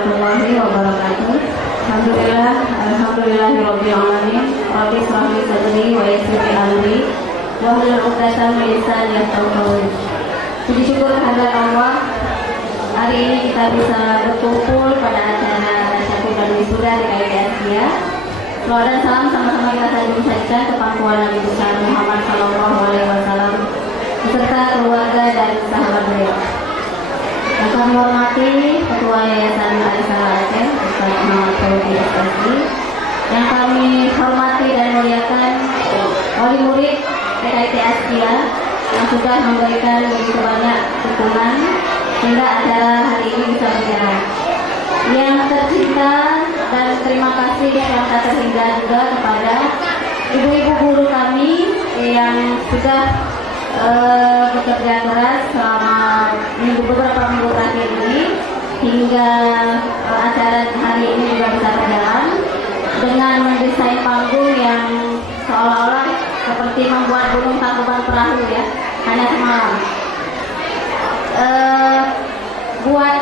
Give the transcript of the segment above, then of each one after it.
warahmatullahi wabarakatuh. Alhamdulillahirabbil alamin. Rabbi shrah li sadri wa yassir li amri wahlul 'uqdatam min lisani yafqahu qawli. Puji syukur kehadirat Allah, hari ini kita bisa berkumpul pada acara Syakur dan Wisuda di KIP Asia. Salawat dan salam sama-sama kita sampaikan ke pangkuan Nabi besar Muhammad SAW beserta keluarga dan sahabat beliau. Yang kami hormati Ketua Yayasan Al-Islam Aceh, Ustaz Muhammad Fauzi Asri. Yang kami hormati dan muliakan wali murid PKIT Asia yang sudah memberikan begitu banyak dukungan hingga acara hari ini bisa berjalan. Yang tercinta dan terima kasih yang tak terhingga juga kepada ibu-ibu guru kami yang sudah bekerja keras selama beberapa minggu terakhir ini hingga acara hari ini juga bisa berjalan dengan mendesain panggung yang seolah-olah seperti membuat gunung tangkuban perahu ya, hanya semalam. Buat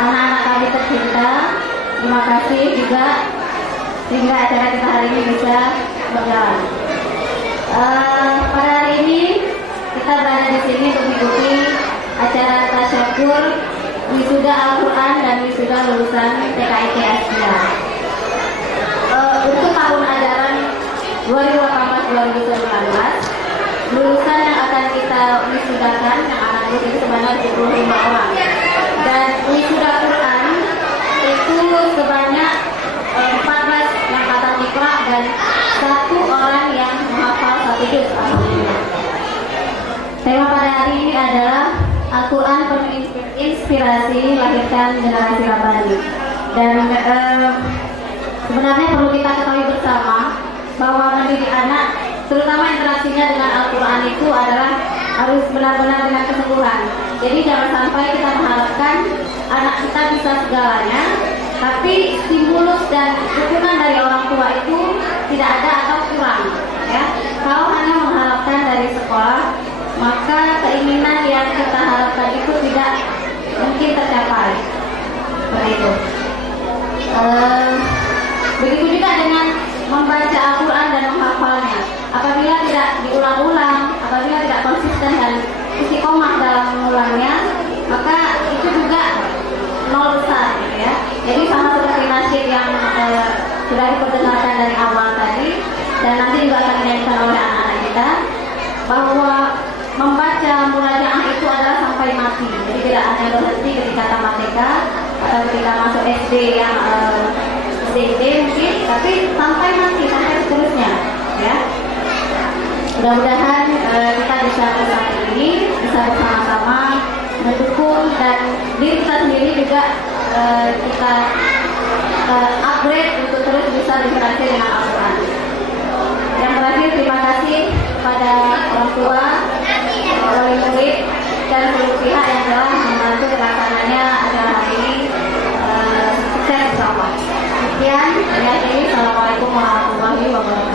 anak-anak kami tercinta, terima kasih juga sehingga acara kita hari ini bisa berjalan. Pada hari ini kita berada di sini untuk mengikuti acara tasyakur wisuda Al-Quran dan wisuda lulusan PKIT Asia. Untuk tahun ajaran 2018-2019, lulusan yang akan kita wisudakan yang akan lulus itu sebanyak 25 orang. Dan wisuda Quran itu sebanyak 14 yang kata Iqra dan 1 orang yang menghafal 1 juz. Tema pada hari ini adalah Al-Quran penuh inspirasi lahirkan generasi Rabbani. Dan sebenarnya perlu kita ketahui bersama bahwa mendidik anak, terutama interaksinya dengan Al-Quran itu adalah harus benar-benar dengan kesungguhan. Jadi jangan sampai kita mengharapkan anak kita bisa segalanya, tapi stimulus dan dukungan dari orang tua itu tidak ada atau kurang. Ya, kalau hanya mengharapkan dari sekolah, maka keinginan yang kita harapkan itu tidak mungkin tercapai. Seperti itu. Begitu juga dengan membaca Al-Quran dan menghafalnya. Apabila tidak diulang-ulang, apabila tidak konsisten dan istiqomah dalam mengulangnya, maka itu juga nol besar, gitu ya. Jadi sama seperti nasyid yang sudah diperdengarkan dari awal tadi, dan nanti juga akan dinyanyikan oleh anak-anak kita, bahwa membaca munajaah itu adalah sampai mati. Jadi tidak hanya berhenti ketika tamat TK atau ketika masuk SD yang SD mungkin, tapi sampai mati, sampai seterusnya, ya. Mudah-mudahan kita bisa bersama ini, bisa bersama-sama mendukung dan diri kita sendiri juga kita upgrade untuk terus bisa berinteraksi dengan Al-Quran. Yang terakhir, terima kasih kepada orang tua, wali murid dan seluruh pihak yang telah membantu pelaksananya acara hari ini sukses bersama. Sekian, Assalamualaikum warahmatullahi wabarakatuh.